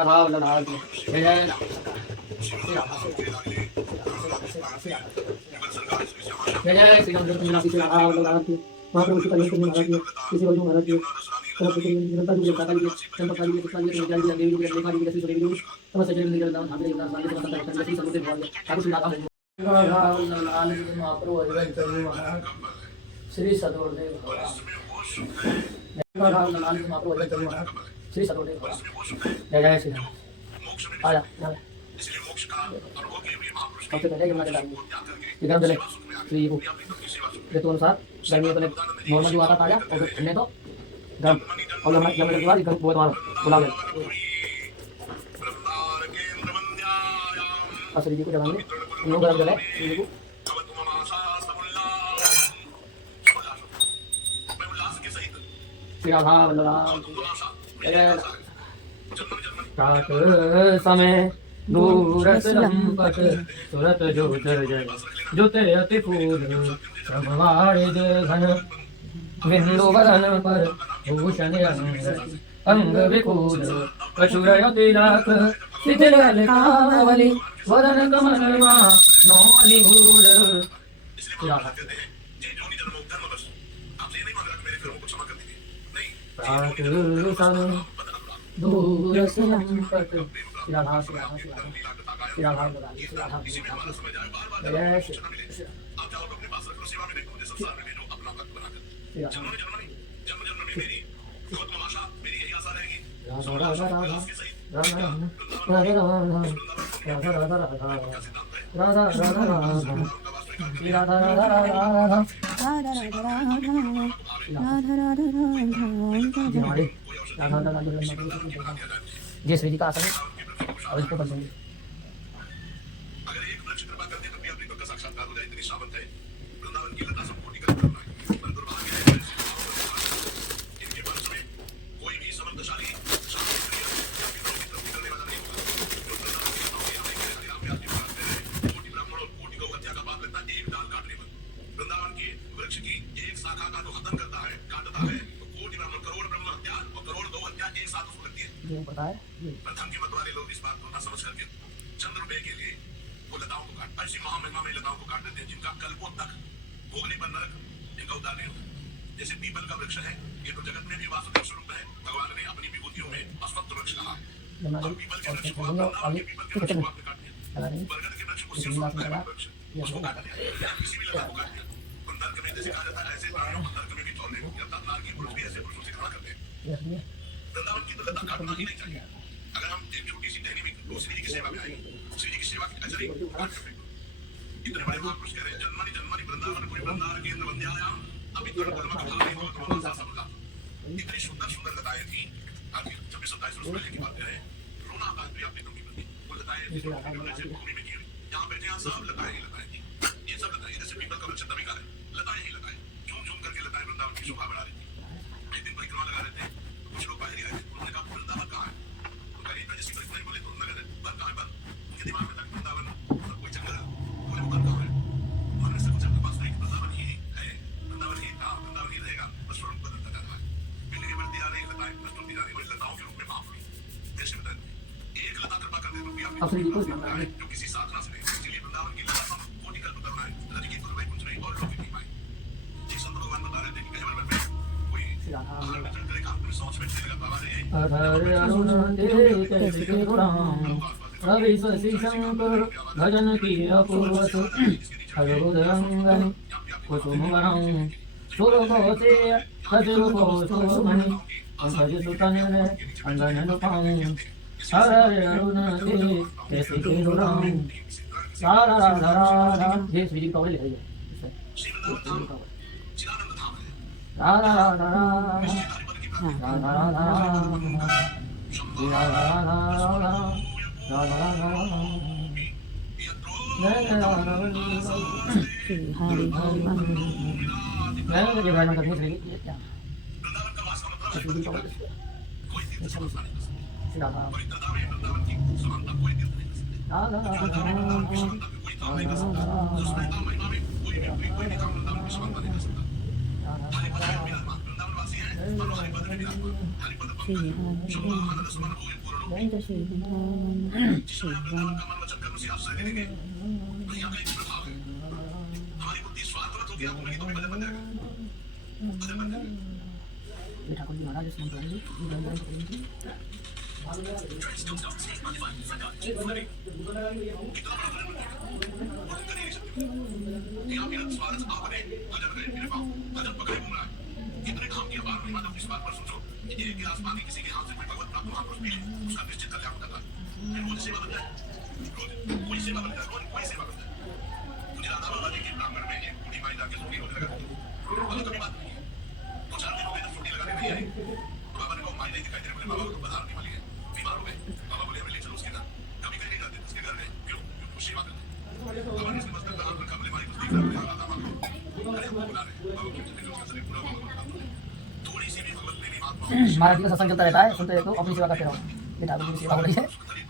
राम लाल की जय जय जय जय श्री राम श्री राम लाल की महाप्रभु श्री कल्याण महाराज की किसी वर्ग महाराज की समस्त निरंतर रूप देवता की चंपा की पुष्पा की विद्या की देवी की लेखा की श्री देवी की समस्त जन निरंतर धाम के दान सारे समस्त भक्तों की सर्वोदय भगवान ठाकुर श्री राधा राम लाल की महाप्रभु हरिवंश महाराज श्री सदगुरुदेव भगवान राम लाल की महाप्रभु हरिवंश महाराज श्री सदगुरुदेव भगवान जय जय श्री राम आजा जा सबसे पहले यमुना के डालेंगे गर्म जले श्री को ऋतु अनुसार गर्मी तो नॉर्मल जो आता ताजा और ठंडे तो गर्म और यमुना के बाद गर्म बहुत मारो गुलाब श्री जी को जगाएंगे इन लोग गर्म जले श्री जी को श्री राधा वल्लभ समय दूरस लंपट सुरत जोत जय जोते अति फूल ब्रह्माणिज घन बिंदु वदन पर भूषण अंग विकूल प्रचुरयति लाख शिथिल कावली वदन कमलवा नौमणि भूल दूरस लंपट श्री राधा श्री राधा श्री राधा श्री राधा श्री राधा जय श्री जय श्री जी का आसन और इसको बदलेंगे अगर एक वृक्ष कृपा करते तो भी अपनी का साक्षात्कार हो जाए इतनी शावंत है वृंदावन की लता सब कोटि का करना है पर दुर्भाग्य है इनके वंश में कोई भी समर्थशाली शास्त्रीय या पितरों की तृप्ति करने वाला नहीं होगा कोटि ब्राह्मण और कोटि गौ हत्या का पाप लगता है एक डाल काटने पर वृंदावन के वृक्ष की एक शाखा का जो खत्म करता है काटता है तो कोटि ब्राह्मण करोड़ ब्रह्म हत्या और करोड़ गौ हत्या एक साथ उसको लगती है प्रथम के मत वाले लोग इस बात को न समझ करके चंद्र रुपए के लिए वो लताओं को काट ऐसी महामहिमा में लताओं को काट देते हैं जिनका कल्पों तक भोगने पर नरक इनका उद्धार नहीं होता जैसे पीपल का वृक्ष है ये तो जगत में भी वासुदेव स्वरूप है भगवान ने अपनी विभूतियों में अश्वत्थ वृक्ष कहा और पीपल के वृक्ष को पीपल के वृक्ष को आपने काट दिया बरगद के वृक्ष को वृक्ष उसको काट दिया किसी भी लता को काट दिया और नरक में जैसे कहा जाता है ऐसे प्राणियों को नरक में भी छोड़ देंगे अर्थात नारकी पुरुष भी ऐसे पुरुषों से खड़ा करते हैं वृंदावन की तो लता काटना ही नहीं चाहिए अगर हम एक छोटी सी टहनी में श्री जी की सेवा में आएंगे श्री जी की सेवा की अजरी काट करते इतने बड़े महापुरुष कह रहे हैं जन्मनि जन्मनि वृंदावन कोई वृंदावन केंद्र वंद्यायाम अभी तो कर्म का फल नहीं होगा तो ऐसा समझा इतनी सुंदर सुंदर लताएं थी आगे 26-27 वर्ष पहले की बात है रोना आता है अपनी कमी पर वो लताएं ऐसे भूमि में गिरी यहां बैठे यहां सब लताएं ही लताएं थी ये सब लताएं जैसे पीपल का वृक्ष तभी का है लताएं ही लताएं झूम झूम करके लताएं वृंदावन की शोभा बढ़ा रही थी एक दिन परिक्रमा लगा रहे थे कुछ लोग बाहर ही रहे थे उन्होंने कहा वृंदावन कहाँ है जैसे परिक्रमा बोले तो नगर बंद कहाँ है बंद उनके दिमाग में तक वृंदावन कोई चक्कर बोले वो बंद कहाँ है उन्होंने सब कुछ अपने पास नहीं वृंदावन ही है वृंदावन ही था वृंदावन ही रहेगा बस स्वरूप बदलता जाता है मिलने के बढ़ती जा रही लताएं नष्ट होती जा रही बड़ी लताओं के रूप में महापुरुष जैसे बताए एक लता कृपा कर दे तो भी अपनी जो किसी साधना से नहीं इसलिए वृंदावन की लता सब कोटि कल्प करना है रज की तुरवाई कुछ नहीं और लोग नहीं पाए जी संत भगवान बता रहे थे कि कई बार में कोई बाहर में चल करेगा अपने सोच में चलेगा बाबा ने अधर अरुण ते कैसे पुराण रवि शशि शंकर भजन की अपूर्वत हरुदंगन कुसुमवनं सुरकोसे सजरुकोसोमणि पंकज सुतन अंगननुपं हर अरुण ते कैसे पुराण सारा राधा ये श्री जी का लिखा है राधा राधा राधा मनोहरि पद विराजमान हरिपद पंकज शोभावान रसमन भूरि पूर्ण लोके जिसमें आप वृंदावन का मन वचन कर्म से आश्रय ले लेंगे तो यहाँ का एक प्रभाव है। हमारी बुद्धि स्वार्थवत होगी आपको लगी तो भी भजन बन जाएगा, भजन बन जाएगा। ये ठाकुर जी महाराज स्नान करेंगे, कितने काम किया बार महिमा अपनी इस बात पर सोचो कि एक गिलास पानी किसी के हाथ से कोई भगवत प्राप्त महापुरुष पी ले उसका निश्चित कल्याण होता था। फिर रोज सेवा बन जाए, रोज कोई सेवा बन जाए, रोज कोई सेवा बन जाए। मुझे राधा बाबा जी के ब्राह्मण में एक बूढ़ी माई जाके सूटी होने लगा, बोले कभी बात नहीं है, 2-4 दिन हो गए जब सूटी लगाने नहीं आई तो बाबा ने कहा माई नहीं दिखाई दे रही, बोले बाबा को पधारने वाली है, बीमार हो गए। बाबा बोले हमें ले चलो उसके घर, कभी कहीं नहीं जाते उसके घर में, क्यों क्यों सेवा करते। बाबा ने उसके मस्तक पर हाथ रखा, बोले माई कुछ देख रहा है, राधा माँ को अरे वो बुला रहे बाबा को, उसका शरीर पूरा थोड़ी सी भी भगवत प्रेमी महात्मा महाराज जी का सत्संग चलता रहता है, सुनते रहते हो, अपनी सेवा करते रहो। ये ठाकुर जी की सेवा हो रही है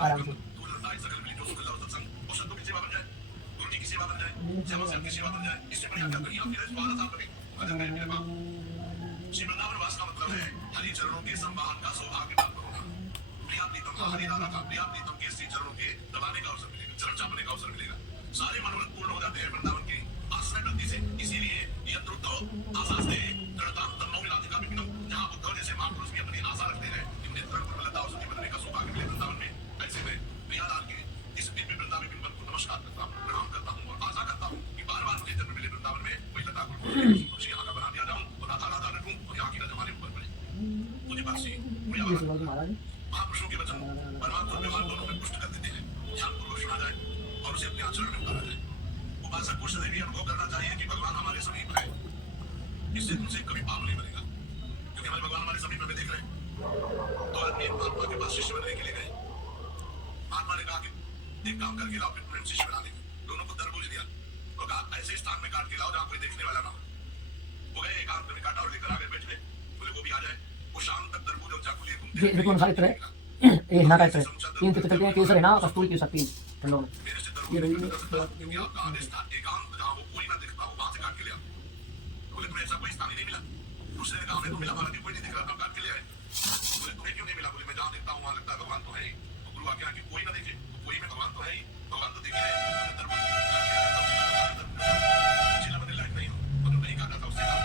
आराम से। वृंदावनवास का मतलब है हरि चरणों के संवाहन का सौभाग्य प्राप्त होना, प्रिया प्रीतम का हरि राधा का प्रिया प्रीतम के श्री चरणों के दबाने का अवसर मिलेगा, चरण चापने का अवसर मिलेगा। सारे मनोरथ पूर्ण हो जाते हैं वृंदावन के आश्रय वृत्ति से। इसीलिए यत्रुद्धो आशास्ते दृढ़तां तन्नो विलाधिका विपिनम, जहाँ उद्धव जैसे महापुरुष भी अपनी आशा रखते हैं कि उन्हें तरण पर लता औषधि बनने का सौभाग्य मिले वृंदावन में, ऐसे में प्रियालाल के इस दिव्य वृंदावन के मन को नमस्कार करता हूँ, प्रणाम करता हूँ और आशा करता हूँ कि बार बार मुझे जन्म मिले वृंदावन में, वही लता को यहाँ का बना दिया जाऊँ और राधा राधा रखूँ और यहाँ की नजर हमारे ऊपर पड़े। मुझे बात सी महापुरुषों के वचन परमात्मा व्यवहार दोनों में पुष्ट कर देते हैं, ध्यान पूर्वक सुना जाए और उसे अपने आचरण में उतारा जाए। उपासक को सदैव अनुभव करना चाहिए कि भगवान हमारे समीप है, इससे तुमसे कभी पाप नहीं बनेगा, क्योंकि हमारे भगवान हमारे समीप में देख रहे हैं। तो आदमी महात्मा के पास शिष्य बनने के लिए गए, महात्मा ने कहा कि एक काम करके लाओ, फिर तुरंत शिष्य बना देंगे। दोनों को तरबूज दिया और कहा ऐसे स्थान में काट के लाओ जहाँ कोई देखने वाला ना हो। वो गए एकांत में काटा और लेकर आगे बैठ गए, बोले वो भी आ जाए। वो शाम तक तरबूज और चाकू लिए घूमते ये देखो अनुसार इतना है, ये ना का इतना है, तीन तो चलते हैं, केसर है ना कस्तूरी केसर, तीन ठंडों में ये रही है। क्योंकि आपका आदेश था एकांत जहाँ वो कोई ना दिखता हो वहां से काट के ले आओ। बोले तुम्हें ऐसा कोई स्थान ही नहीं मिला। दूसरे ने कहा हमें तो मिला, हालांकि कोई नहीं दिख रहा था, काट के ले आए। बोले तुम्हें क्यों नहीं मिला। बोले मैं जहाँ देखता हूँ वहां लगता है भगवान तो है ही, तो गुरु आज्ञा कि कोई ना देखे, तो कोई में भगवान तो है ही, भगवान तो दिख ही रहे। जिला बदले लायक नहीं हो और जो नहीं काटा था उससे कहा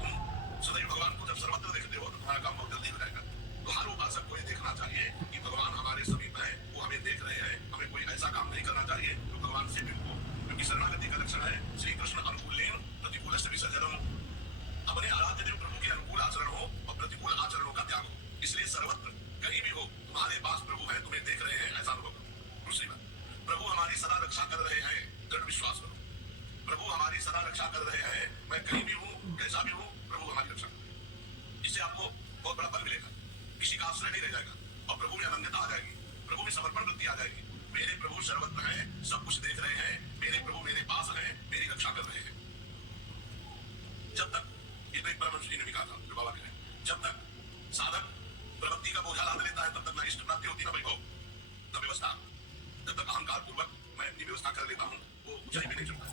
तुम सदैव भगवान को जब सर्वत्र देखते हो तो तुम्हारा काम बहुत जल्दी हो जाएगा। तो हर उपासक को ये देखना चाहिए कि भगवान हमारे समीप है, वो हमें देख रहे हैं। हमें कोई ऐसा काम नहीं करना चाहिए जो भगवान से भी हो, क्योंकि शरणागति का लक्षण है श्री कृष्ण अनुकूलेन प्रतिकूलस्य विसर्जनम। अपने आराध्य देव प्रभु के अनुकूल आचरण हो और प्रतिकूल आचरणों का त्याग हो। इसलिए सर्वत्र कहीं भी हो तुम्हारे पास प्रभु है, तुम्हें देख रहे हैं, ऐसा अनुभव करो। दूसरी बात, प्रभु हमारी सदा रक्षा कर रहे हैं, दृढ़ विश्वास करो। प्रभु हमारी सदा रक्षा कर रहे हैं, मैं कहीं भी हूँ कैसा भी हूँ, प्रभु हमारी रक्षा करो। इससे आपको बहुत बड़ा फल मिलेगा, किसी का आश्रय नहीं रह जाएगा और प्रभु में अनन्यता आ जाएगी, प्रभु में समर्पण वृत्ति आ जाएगी। मेरे प्रभु सर्वत्र हैं, सब कुछ देख रहे हैं, मेरे प्रभु मेरे पास हैं, मेरी रक्षा कर रहे हैं। जब तक ये तो एक परमहंस जी ने भी कहा था, जो बाबा कह रहे हैं, जब तक साधक प्रवृत्ति का बोझा लाद लेता है तब तक ना इष्ट प्राप्ति होती, ना वैभव, न व्यवस्था। जब तक अहंकार पूर्वक मैं अपनी व्यवस्था कर लेता हूँ वो ऊंचाई में नहीं चढ़ता।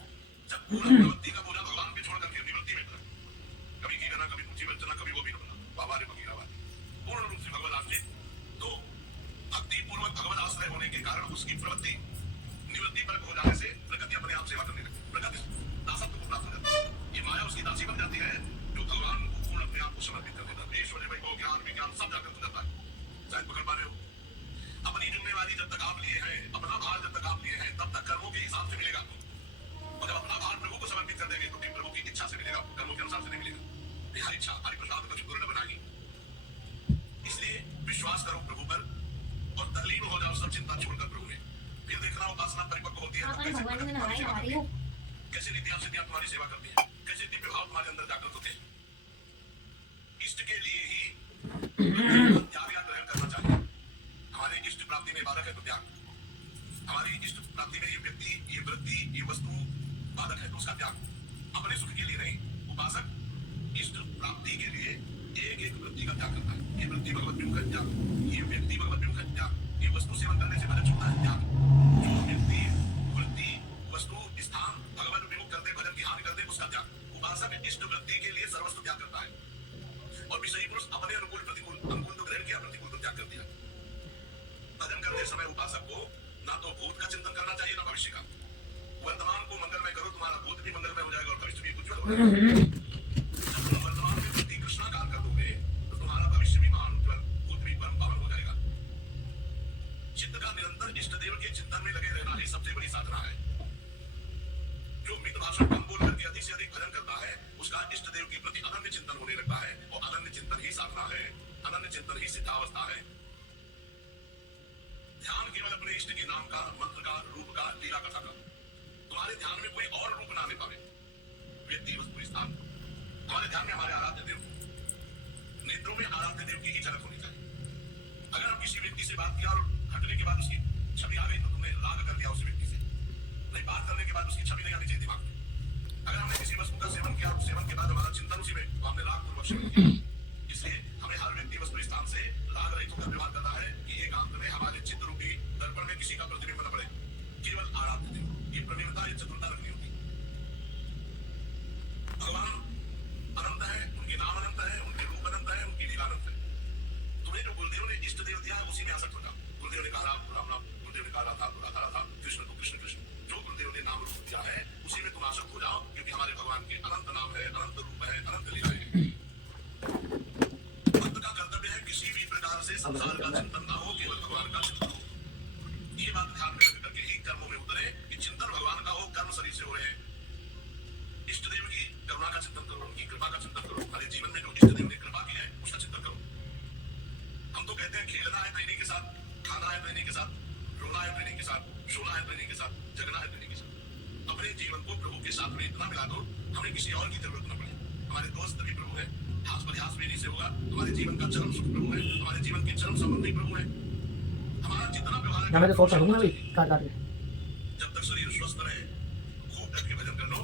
जब पूरा प्रवृत्ति का बोझा भगवान पे छोड़ करके निवृत्ति में कभी की करना, कभी ऊंची वंचना, कभी वो भी न बाबा ने बकीरा बात पूर्ण रूप से भगवत आश्रित, तो भक्ति पूर्वक भगवत आश्रय होने के कारण उसकी प्रवृत्ति निवृत्ति पर हो जाने से प्रकृति अपने आप सेवा करने लगती, प्रकृति दासत्व को प्राप्त हो जाती है। ये माया उसकी दासी बन जाती है जो भगवान को पूर्ण अपने आप को समर्पित कर देता है। ऐश्वर्य वैभव ज्ञान विज्ञान सब जाकर हो जाता है। शायद पकड़ पा रहे हो। अपनी जिम्मेवारी जब तक आप लिए हैं, अपना भार जब तक आप लिए हैं, तब तक कर्मों के हिसाब से मिलेगा आपको। और जब अपना भार प्रभु को समर्पित कर देंगे तो फिर प्रभु की इच्छा से मिलेगा, कर्मों के अनुसार से नहीं मिलेगा। हर इच्छा हरि प्रसाद कभी पूर्ण बनाएगी। इसलिए विश्वास करो प्रभु पर और तल्लीन हो जाओ सब चिंता छोड़कर प्रभु में। फिर देखना उपासना परिपक्व होती है तो कैसे रीतियां सिद्धियां तुम्हारी सेवा करती है, कैसे दिव्य भाव तुम्हारे अंदर जागृत होते हैं। इष्ट के लिए ही त्याग या ग्रहण करना चाहिए। हमारे इष्ट प्राप्ति में बाधक है तो त्याग, हमारी इष्ट प्राप्ति में ये व्यक्ति, ये वृत्ति, ये वस्तु बाधक है तो उसका त्याग। अपने सुख के लिए नहीं, उपासक इष्ट प्राप्ति के लिए एक एक वृत्ति का त्याग करता है। ये वृत्ति भगवत विमुख है त्याग, ये व्यक्ति भगवत विमुख है त्याग, ये वस्तु सेवन करने से भजन छूटता है त्याग। जो व्यक्ति वृत्ति वस्तु स्थान भगवत विमुख कर दे, भजन की हानि कर दे, उसका त्याग। उपासक इष्ट वृत्ति के लिए सर्वस्व त्याग करता है समय उपासक को ना तो भूत का चिंतन करना चाहिए ना भविष्य का। वर्तमान को मंगलमय करो, तुम्हारा भूत भी मंगलमय हो जाएगा और भविष्य भी उज्जवल हो जाएगा। जब तुम वर्तमान में वृद्धि कृष्णाकार कर दोगे तो तुम्हारा भविष्य भी महान उज्जवल, भूत भी परम पावन हो जाएगा। चित्त का निरंतर इष्ट देव के चिंतन में लगे रहना ही सबसे बड़ी साधना है। जो मित भाषण कम बोल करके अधिक से अधिक भजन करता है उसका इष्ट देव के प्रति अनन्य चिंतन होने लगता है और अनन्य चिंतन ही साधना है, अनन्य चिंतन ही सिद्धावस्था है। ध्यान केवल अपने इष्ट के नाम का, मंत्र का, रूप का, लीला कथा का। तुम्हारे ध्यान में कोई और रूप ना आने पावे। व्यक्ति, वस्तु, स्थान, हमारे ध्यान में हमारे आराध्य देव, नेत्रों में आराध्य देव की ही झलक होनी चाहिए। अगर हम किसी व्यक्ति से बात किया और हटने के बाद उसकी छवि आ गई तो तुमने राग कर लिया उस व्यक्ति से। नहीं, बात करने के बाद उसकी छवि नहीं आनी चाहिए दिमाग में। अगर हमने किसी वस्तु का सेवन किया और सेवन के बाद हमारा चिंतन उसी में, तो हमने राग पूर्वक सेवन किया। इसलिए हमें हर व्यक्ति, वस्तु, स्थान से राग रहित होकर व्यवहार करना है कि एकांत में हमारे चित्त रूपी दर्पण में किसी का प्रतिबिंब न पड़े, केवल आराध्य देव। ये प्रवीणता, ये चतुरता रखनी होगी। भगवान अनंत है, उनके नाम अनंत है, उनके रूप अनंत है, उनकी लीला अनंत है। तुम्हें जो गुरुदेव ने इष्ट देव दिया है उसी में आसक्त हो जाओ। गुरुदेव ने कहा राम राम राम, गुरुदेव ने कहा राधा राधा, कृष्ण को कृष्ण कृष्ण। जो गुरुदेव ने नाम रूप दिया है उसी में तुम आसक्त हो जाओ, क्योंकि हमारे भगवान के अनंत नाम है, अनंत रूप है, अनंत लीला है। भक्त का कर्तव्य है किसी भी प्रकार से संसार का चिंतन ना हो, केवल भगवान का चिंतन हो। ये बात ध्यान में रख करके ही कर्मों में उतरे कि चिंतन भगवान का हो, कर्म शरीर से हो रहे हैं। इष्ट देव की करुणा का चिंतन करो, उनकी कृपा का चिंतन करो। हमारे जीवन में जो इष्ट देव ने कृपा की है उसका चिंतन करो। हम तो कहते हैं खेलना है प्रेमी के साथ, खाना है प्रेमी के साथ, रोना है प्रेमी के साथ, सोना है प्रेमी के साथ, जगना है प्रेमी के साथ। अपने जीवन को प्रभु के साथ में इतना मिला दो हमें किसी और की जरूरत न पड़े। हमारे दोस्त भी प्रभु है, हास परिहास भी नहीं से होगा। हमारे जीवन का चरम सुख प्रभु है, हमारे जीवन के चरम संबंधी प्रभु है। हमारा जितना व्यवहार मैं तो सोच रहा हूँ ना भाई, काट काट के जब तक शरीर स्वस्थ रहे खूब डट के भजन कर लो।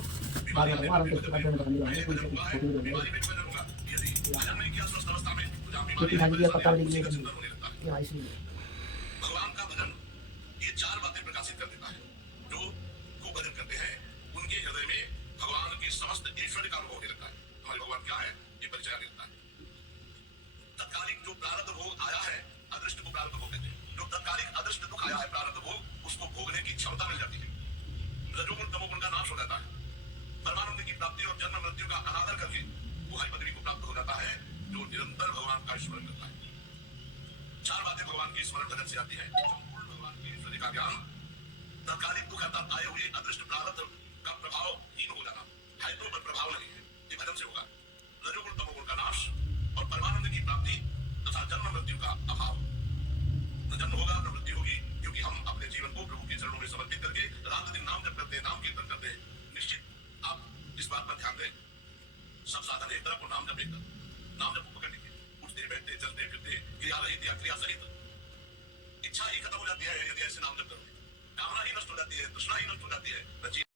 आराम से भजन में बीमारी में भजन होगा। यदि भजन नहीं किया स्वस्थ अवस्था में तो जहाँ बीमारी भाजी दिया पत्ता वाली उसी का चिंतन होने लगता है। हाँ, इसलिए भगवान का भजन ये चार बातें प्रकाशित कर देता है। जो खूब भजन करते हैं उनके हृदय में भगवान के समस्त ऐश्वर्य का अनुभव होने लगता है। हमारे भगवान क्या है ये परिचय आने लगता है। तत्कालिक जो प्रारब्ध भोग आया है, अदृष्ट को प्रारब्ध भोग कहते हैं। जो तत्कालिक अदृष्ट दुख आया है प्रारब्ध भोग, उसको भोगने की क्षमता मिल जाती है। रजोगुण तमोगुण का नाश हो जाता है। परमानंद की प्राप्ति और जन्म मृत्यु का अनादर करके वो हरि पदवी को प्राप्त हो जाता है, जो निरंतर भगवान का स्मरण करता है। चार बातें भगवान की स्मरण भजन से आती है। संपूर्ण भगवान के ऐश्वर्य का ज्ञान, तत्कालिक दुख अर्थात आए हुए अदृष्ट प्रारब्ध का प्रभाव हीन हो जाना, हाइतों पर प्रभाव नहीं है, ये भजन से होगा। रजोगुण तमोगुण का नाश और परमानंद की प्राप्ति तथा जन्म मृत्यु का अभाव। न जन्म होगा न मृत्यु होगी, क्योंकि हम अपने जीवन को प्रभु के चरणों में समर्पित करके रात दिन नाम जप करते हैं, नाम कीर्तन करते हैं। निश्चित आप इस बात पर ध्यान दें, सब साधन एक तरफ और नाम जप एक तरफ। नाम जप को पकड़ने के उठते बैठते चलते फिरते क्रिया रहित या क्रिया सहित इच्छा ही खत्म हो जाती है। यदि ऐसे नाम जप करोगे कामना ही नष्ट हो जाती है, तृष्णा ही नष्ट हो जाती है।